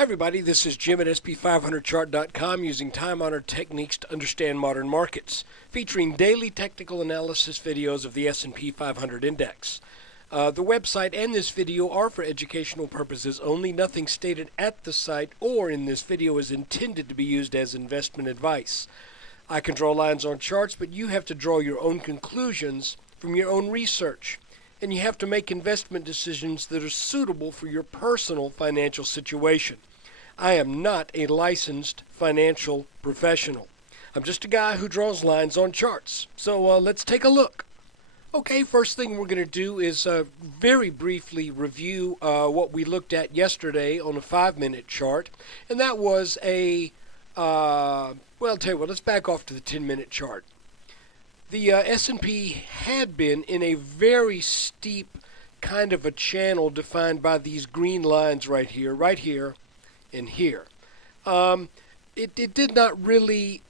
Hi everybody, this is Jim at SP500chart.com using time-honored techniques to understand modern markets, featuring daily technical analysis videos of the S&P 500 index. The website and this video are for educational purposes only. Nothing stated at the site or in this video is intended to be used as investment advice. I can draw lines on charts, but you have to draw your own conclusions from your own research. And you have to make investment decisions that are suitable for your personal financial situation. I am not a licensed financial professional. I'm just a guy who draws lines on charts. So let's take a look. Okay, first thing we're going to do is very briefly review what we looked at yesterday on a 5-minute chart. And that was well, I'll tell you what, let's back off to the 10-minute chart. The S&P had been in a very steep kind of a channel defined by these green lines right here, and here. It did not really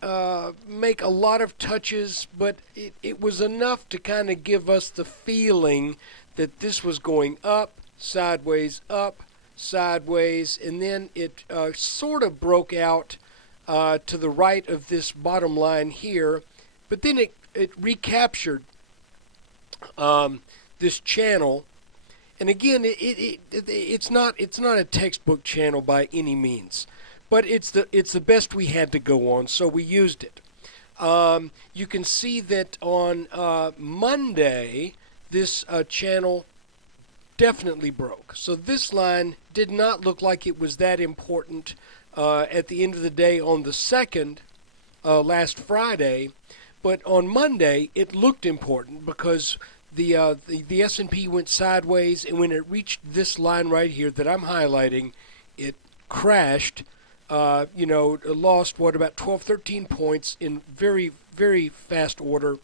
make a lot of touches, but it was enough to kind of give us the feeling that this was going up, sideways, and then it sort of broke out to the right of this bottom line here, but then it recaptured this channel, and again, it's not a textbook channel by any means, but it's the best we had to go on, so we used it. You can see that on Monday, this channel definitely broke. So this line did not look like it was that important at the end of the day on the 2nd, last Friday. But on Monday, it looked important because the S&P went sideways, and when it reached this line right here that I'm highlighting, it crashed. Lost about 12, 13 points in very, very fast order,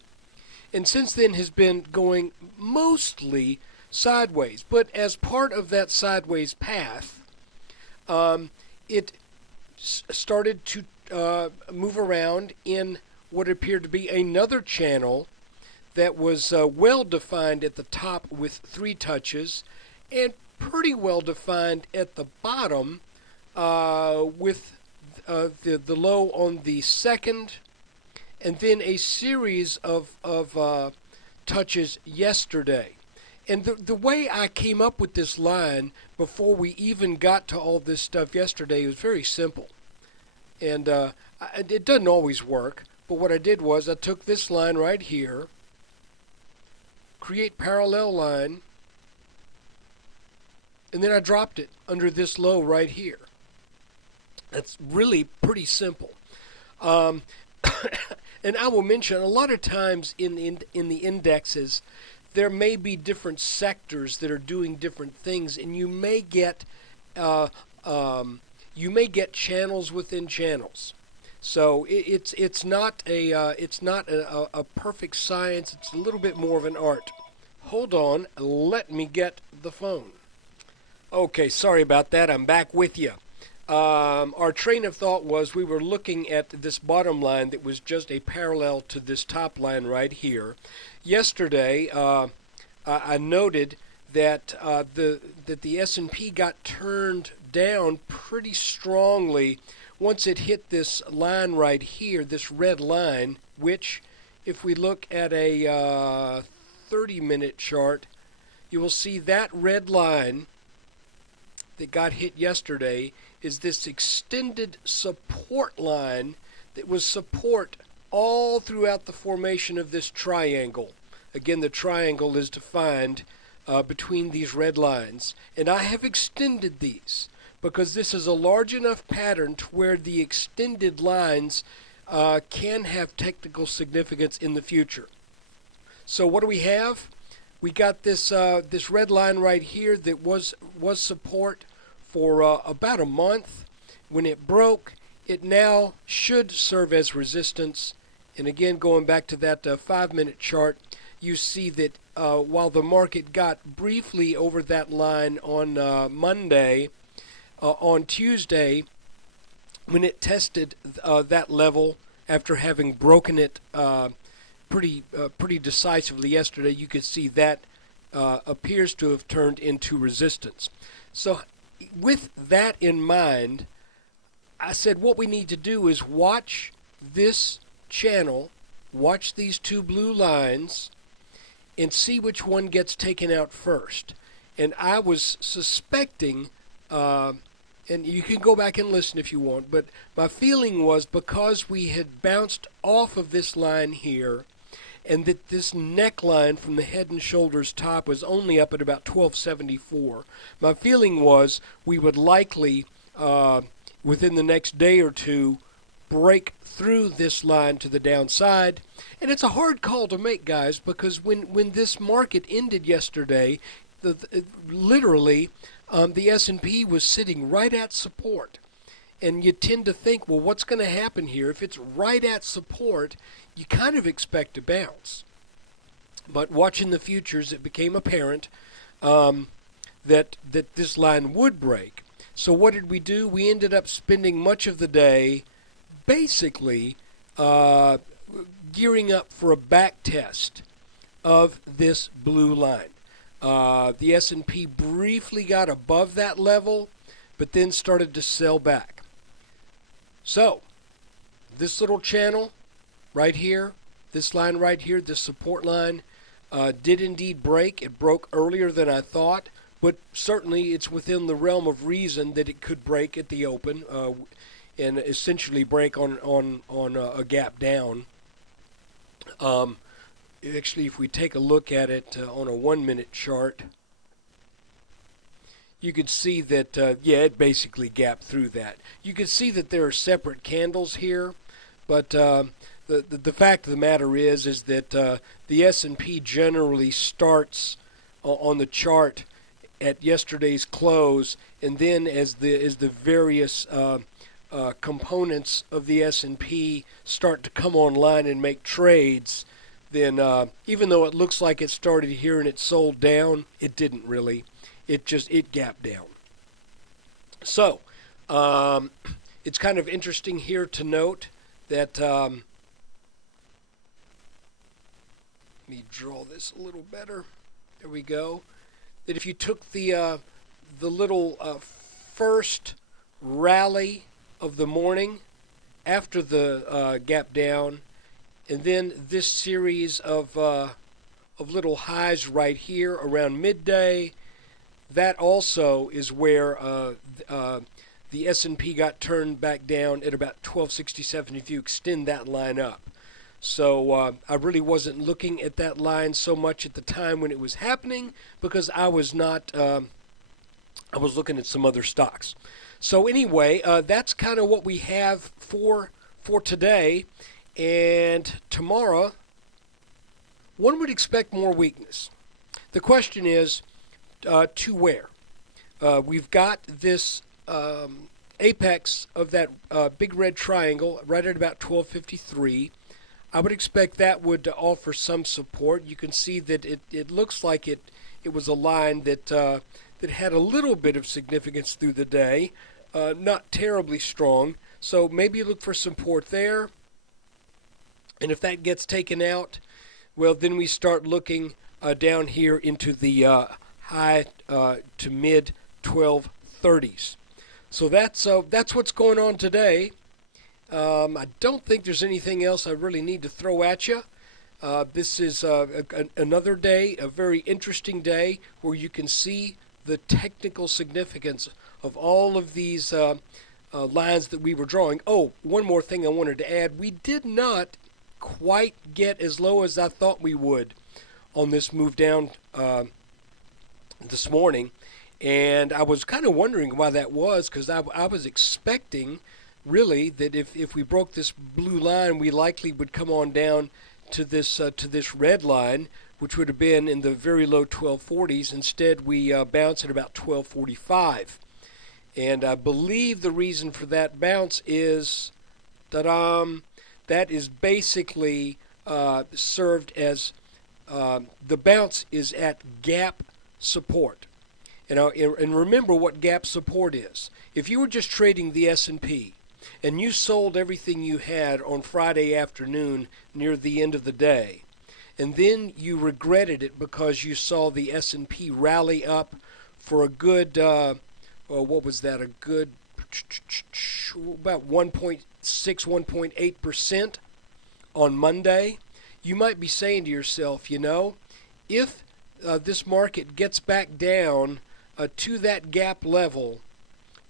and since then has been going mostly sideways. But as part of that sideways path, it started to move around in what appeared to be another channel that was well defined at the top with 3 touches and pretty well defined at the bottom with the low on the 2nd, and then a series of touches yesterday. And the way I came up with this line before we even got to all this stuff yesterday was very simple. And it doesn't always work. But what I did was I took this line right here, create parallel line, and then I dropped it under this low right here. That's really pretty simple. And I will mention a lot of times in the indexes, there may be different sectors that are doing different things, and you may get channels within channels. So it's not a perfect science. It's a little bit more of an art. Hold on, let me get the phone. Okay, sorry about that. I'm back with you. Our train of thought was we were looking at this bottom line that was just a parallel to this top line right here. Yesterday, I noted that the S&P got turned down pretty strongly once it hit this line right here, this red line, which if we look at a 30-minute chart, you will see that red line that got hit yesterday is this extended support line that was support all throughout the formation of this triangle. Again, the triangle is defined between these red lines, and I have extended these because this is a large enough pattern to where the extended lines can have technical significance in the future. So what do we have? We got this red line right here that was support for about a month. When it broke, it now should serve as resistance. And again, going back to that 5-minute chart, you see that while the market got briefly over that line on Monday, on Tuesday, when it tested that level after having broken it pretty decisively yesterday, you could see that appears to have turned into resistance. So with that in mind, I said what we need to do is watch this channel, watch these two blue lines, and see which one gets taken out first. And I was suspecting, and you can go back and listen if you want, but my feeling was because we had bounced off of this line here, and that this neckline from the head and shoulders top was only up at about 1274. My feeling was we would likely, within the next day or two, break through this line to the downside. And it's a hard call to make, guys, because when this market ended yesterday, literally the S&P was sitting right at support. And you tend to think, well, what's going to happen here? If it's right at support, you kind of expect a bounce. But watching the futures, it became apparent that this line would break. So what did we do? We ended up spending much of the day basically gearing up for a back test of this blue line. The S&P briefly got above that level, but then started to sell back. So, this little channel right here, this line right here, this support line, did indeed break. It broke earlier than I thought, but certainly it's within the realm of reason that it could break at the open and essentially break on a gap down. Actually, if we take a look at it on a 1-minute chart, you could see that, it basically gapped through that. You could see that there are separate candles here, but the fact of the matter is that the S&P generally starts on the chart at yesterday's close, and then as the various components of the S&P start to come online and make trades, then even though it looks like it started here and it sold down, it didn't really. It gapped down. So it's kind of interesting here to note that let me draw this a little better. There we go. That if you took the little first rally of the morning after the gap down, and then this series of little highs right here around midday, that also is where the S&P got turned back down at about 1267 if you extend that line up. So I really wasn't looking at that line so much at the time when it was happening because I was not. I was looking at some other stocks. So anyway, that's kind of what we have for today. And tomorrow, one would expect more weakness. The question is, to where? We've got this apex of that big red triangle right at about 1253. I would expect that would offer some support. You can see that it looks like it was a line that had a little bit of significance through the day, not terribly strong. So maybe look for support there. And if that gets taken out, well, then we start looking down here into the high to mid 1230s. So that's what's going on today. I don't think there's anything else I really need to throw at you. This is another day, a very interesting day, where you can see the technical significance of all of these lines that we were drawing. Oh, one more thing I wanted to add. We did not quite get as low as I thought we would on this move down this morning. And I was kind of wondering why that was, because I was expecting, really, that if we broke this blue line, we likely would come on down to this red line, which would have been in the very low 1240s. Instead, we bounce at about 1245. And I believe the reason for that bounce is that is basically served as the bounce is at gap support. And remember what gap support is. If you were just trading the S&P and you sold everything you had on Friday afternoon near the end of the day, and then you regretted it because you saw the S&P rally up for a good what was that? A good about 1.6, 1.8% on Monday. You might be saying to yourself, if this market gets back down to that gap level,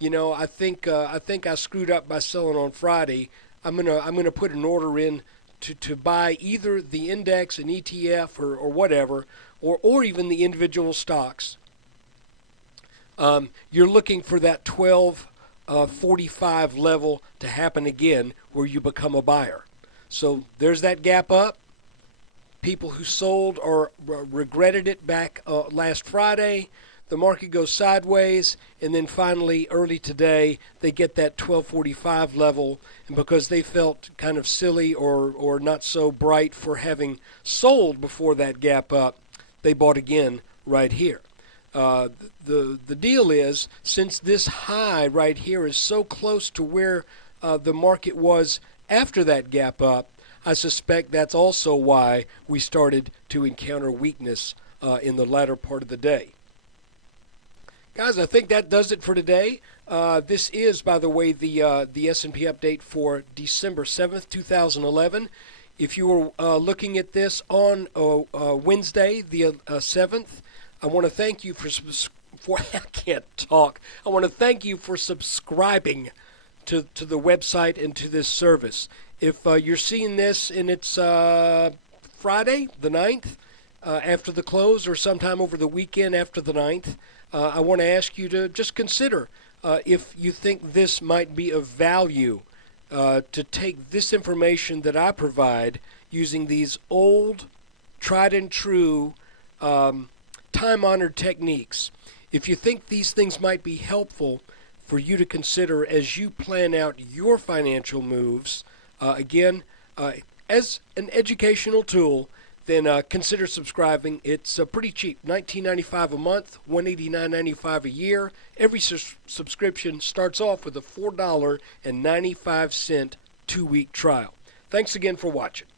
I think I screwed up by selling on Friday. I'm gonna put an order in to buy either the index, an ETF, or whatever, or even the individual stocks. You're looking for that 12.45 level to happen again, where you become a buyer. So there's that gap up. People who sold or regretted it back last Friday. The market goes sideways, and then finally, early today, they get that 12.45 level, and because they felt kind of silly or not so bright for having sold before that gap up, they bought again right here. The deal is, since this high right here is so close to where the market was after that gap up, I suspect that's also why we started to encounter weakness in the latter part of the day. Guys, I think that does it for today. This is, by the way, the S&P update for December 7th, 2011. If you were looking at this on Wednesday, the 7th, I want to thank you for I can't talk. I want to thank you for subscribing to the website and to this service. If you're seeing this and it's Friday, the 9th, after the close, or sometime over the weekend after the 9th, I want to ask you to just consider if you think this might be of value to take this information that I provide using these old, tried and true, time-honored techniques. If you think these things might be helpful for you to consider as you plan out your financial moves, again, as an educational tool, then consider subscribing. It's pretty cheap, $19.95 a month, $189.95 a year. Every subscription starts off with a $4.95 2-week trial. Thanks again for watching.